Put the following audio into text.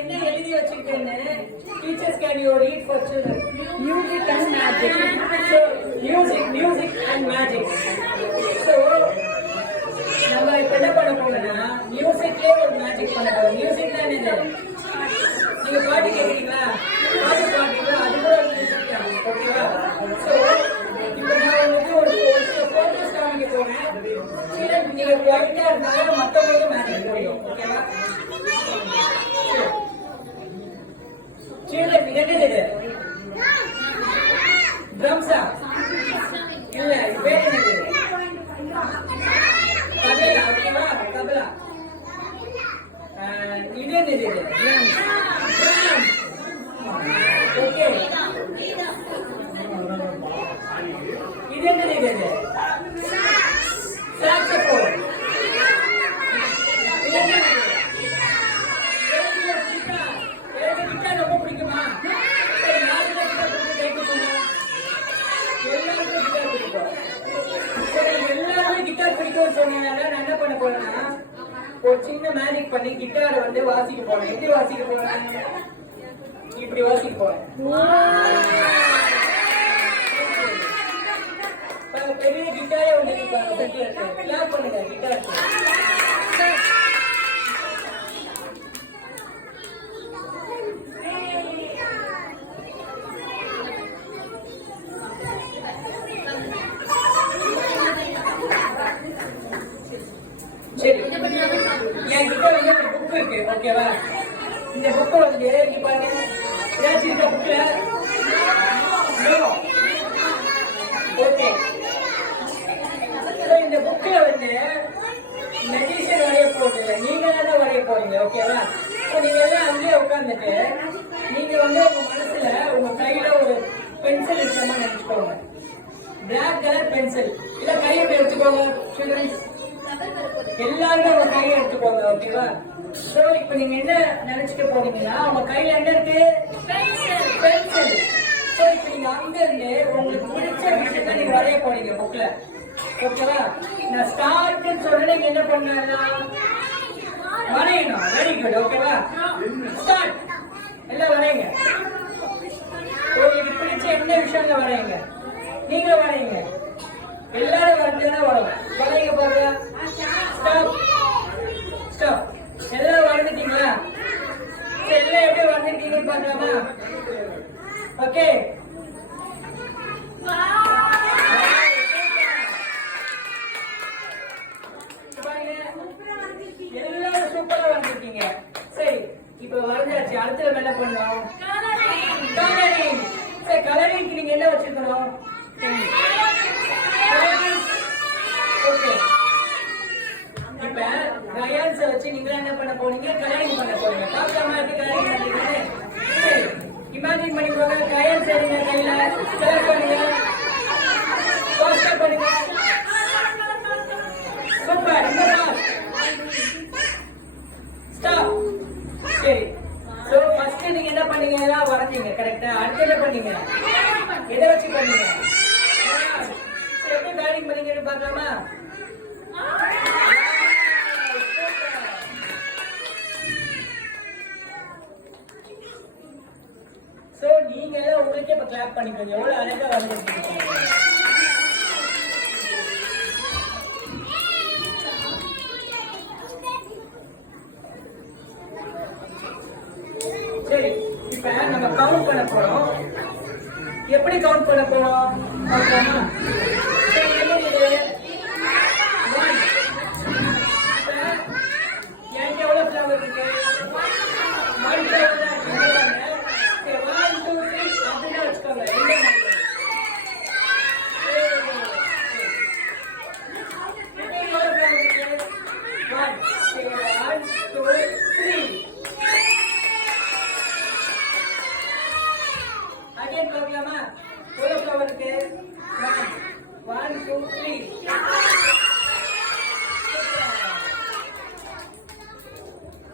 என்ன எழுதி வச்சிருக்கேன்னு teachers can you read for children music and magic so music and magic so நம்ம இப்ப என்ன பண்ண போறோம்னா மியூசிக்லயே ஒரு மேஜிக் பண்ண போறோம் மியூசிக் தான் என்னது நீங்க பாட்டு கேட்குறீங்களா பாட்டு பாடுறீங்களா அது கூட ஒரு மியூசிக் தான் ஓகேவா ஸோ இப்போ நான் வந்துட்டு ஒரு போட்டோஸ் காமிக்க போறேன் சிலர் நீங்க குவாலிட்டா இருந்தாலும் மற்றவங்களுக்கு மேஜிக் புரியும் ஓகேவா சிலர் என்னது ட்ரம்ஸா இல்ல வேற என்னது தபலா ஓகேவா தபலா இது என்னது ஓகே இது என்னது சாக்ஸோஃபோன் ரொம்ப பிடிக்குமா எல்லாருமே கிட்டார் பிடிக்கும்னு சொன்னீங்கன்னா நான் என்ன பண்ண போறேன்னா ஒரு சின்ன மேஜிக் பண்ணி கிட்டாரை வந்து வாசிக்க போறேன் எப்படி வாசிக்க போறேன் இப்படி வாசிக்க போறேன் பெரிய கிட்டாரே வந்து கிளாப் பண்ணுங்க கிட்டார் சரி என்கிட்ட வந்து ஒரு புக் இருக்கு ஓகேவா இந்த புக்கை வந்து இங்க பாருங்க ஏதாச்சும் இந்த புக்ல ஓகே இந்த புக்ல வந்து மெடிசன் வரைய போகுது நீங்க தான் வரைய போறீங்க ஓகேவா நீங்க எல்லாம் அங்கேயே உட்காந்துட்டு நீங்க வந்து உங்க மனசுல உங்க கையில ஒரு பென்சில் இருக்கிற மாதிரி நினைச்சுக்கோங்க பிளாக் கலர் பென்சில் இல்ல கையை எடுத்துக்கோங்க சில்ட்ரன்ஸ் எல்லாருமே உங்க கையை எடுத்துக்கோங்க ஓகேவா சோ இப்ப நீங்க என்ன நினைச்சிட்டு போறீங்கன்னா உங்க கையில என்ன இருக்கு பென்சில் சோ இப்ப நீங்க அங்க இருந்து உங்களுக்கு பிடிச்ச விஷயத்த நீங்க வரைய போறீங்க புக்ல ஓகேவா நான் ஸ்டார்ட்னு சொன்னா நீங்க என்ன பண்ணலாம் வரையணும் வெரி குட் ஓகேவா ஸ்டார்ட் எல்லாம் வரையுங்க உங்களுக்கு பிடிச்ச என்ன விஷயங்க வரையுங்க நீங்க வரையுங்க எல்லாரும் வரைஞ்சா வரும் வரையுங்க பாருங்க ஸ்டாப் ஸ்டாப் எல்லாம் வரைஞ்சிட்டீங்களா எல்லாம் எப்படி வரைஞ்சிட்டீங்கன்னு பார்க்கலாமா ஓகே எல்லாரும் சூப்பரா வரைஞ்சிருக்கீங்க சரி இப்ப வரைஞ்சாச்சு அடுத்த என்ன பண்ணோம் கலரிங் சரி கலரிங்க்கு நீங்க என்ன வச்சிருக்கணும் ஓகே இப்ப கிரையான்ஸ் வச்சு நீங்க என்ன பண்ண போறீங்க கலரிங் பண்ண போறீங்க பாக்கலாமா இருக்கு கலரிங் பண்றீங்க சரி இமேஜின் பண்ணிக்கோங்க கிரையான்ஸ் எடுங்க கையில கலர் பண்ணுங்க பாஸ்டா பண்ணுங்க சூப்பர் ஸ்டாப் சரி சோ ஃபர்ஸ்ட் நீங்க என்ன பண்ணீங்க வரைஞ்சீங்க கரெக்ட்டா அடுத்து என்ன பண்ணீங்க எதை வச்சு பண்ணீங்க எப்படி கலரிங் பண்ணீங்கன்னு பார்க்கலாமா சோ நீங்க எல்லாம் உங்களுக்கே இப்ப கிளாப் பண்ணிக்கோங்க எவ்வளவு அழகா வரைஞ்சிருக்கீங்க சரி இப்ப நம்ம கவுண்ட் பண்ண போறோம் எப்படி கவுண்ட் பண்ண போறோம் பார்க்கலாமா எனக்கு எவ்வளவு ஃபிளவர் இருக்கு 1 ஃபிளவர் தான் இருக்கு 1 2 3 அப்படின்னா வச்சுக்கோங்க அகைன் பார்க்கலாமா எவ்வளவு ஃபிளவர் இருக்கு 1 2 3